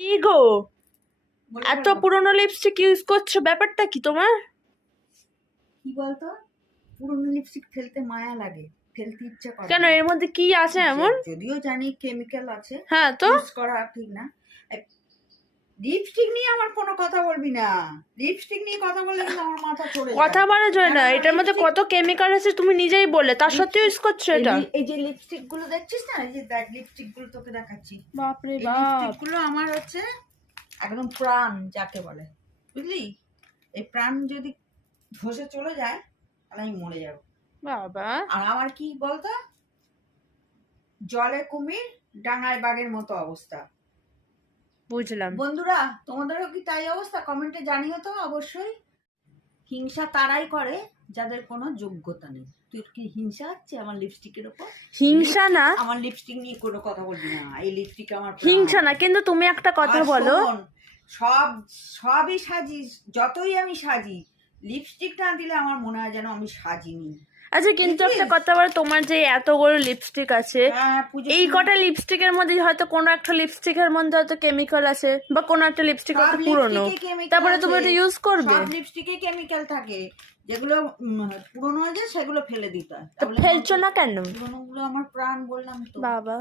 কি গো, এত পুরনো লিপস্টিক ইউজ করছো, ব্যাপারটা কি তোমার? কি বলতো, পুরনো লিপস্টিক ফেলতে মায়া লাগে, ফেলতে ইচ্ছা করে কেন, না। এর মধ্যে কি আছে এমন? যদিও জানি কেমিক্যাল আছে, হ্যাঁ তো ইউজ করা ঠিক না। লিপস্টিক নিয়ে আমার কোনো কথা বলবি না, লিপস্টিক নিয়ে কথা বললে কিন্তু আমার মাথা চড়ে যায়। কথা বলা যায় না, এটার মধ্যে কত কেমিক্যাল আছে তুমি নিজেই বললে, তার সত্ত্বেও ইউজ করছো এটা। এই যে লিপস্টিক গুলো দেখছিস না, এই যে দেখ লিপস্টিক গুলো তোকে দেখাচ্ছি। বাপরে এই বাপ, লিপস্টিক গুলো আমার হচ্ছে একদম প্রাণ যাকে বলে, বুঝলি? এই প্রাণ যদি ধসে চলে যায় তাহলে আমি মরে যাবো। বাবা আর আমার কি বলতো, জলে কুমির ডাঙায় বাঘের মতো অবস্থা। বুঝলাম। বন্ধুরা, তোমাদেরও কি তাই অবস্থা? কমেন্টে জানিও তো অবশ্যই। হিংসা তারাই করে যাদের কোনো যোগ্যতা নেই। তোর কি হিংসা হচ্ছে আমার লিপস্টিকের উপর? হিংসা না, আমার লিপস্টিক নিয়ে কোনো কথা বলবি না, এই লিপস্টিক আমার প্রাণ। হিংসা না, কিন্তু তুমি একটা কথা আর বলো। শোন, সবই সাজি, যতই আমি সাজি, লিপস্টিক না দিলে আমার মনে হয় যেন আমি সাজিনি। আচ্ছা, কিন্তু একটা কথা বলো, তোমার যে এতগুলো লিপস্টিক আছে, এই কটা লিপস্টিকের মধ্যে হয়তো কোনো একটা লিপস্টিকের মধ্যে হয়তো কেমিক্যাল আছে, বা কোনো একটা লিপস্টিক হয়তো পুরনো, তারপরে তুমি এটা ইউজ করবে। সব লিপস্টিকে কেমিক্যাল থাকে, যেগুলো পুরনো হয়ে যায় সেগুলো ফেলে দিতে হয়। তো ফেলছো না কেন? পুরনো গুলো আমার প্রাণ, বললাম তো। বাবা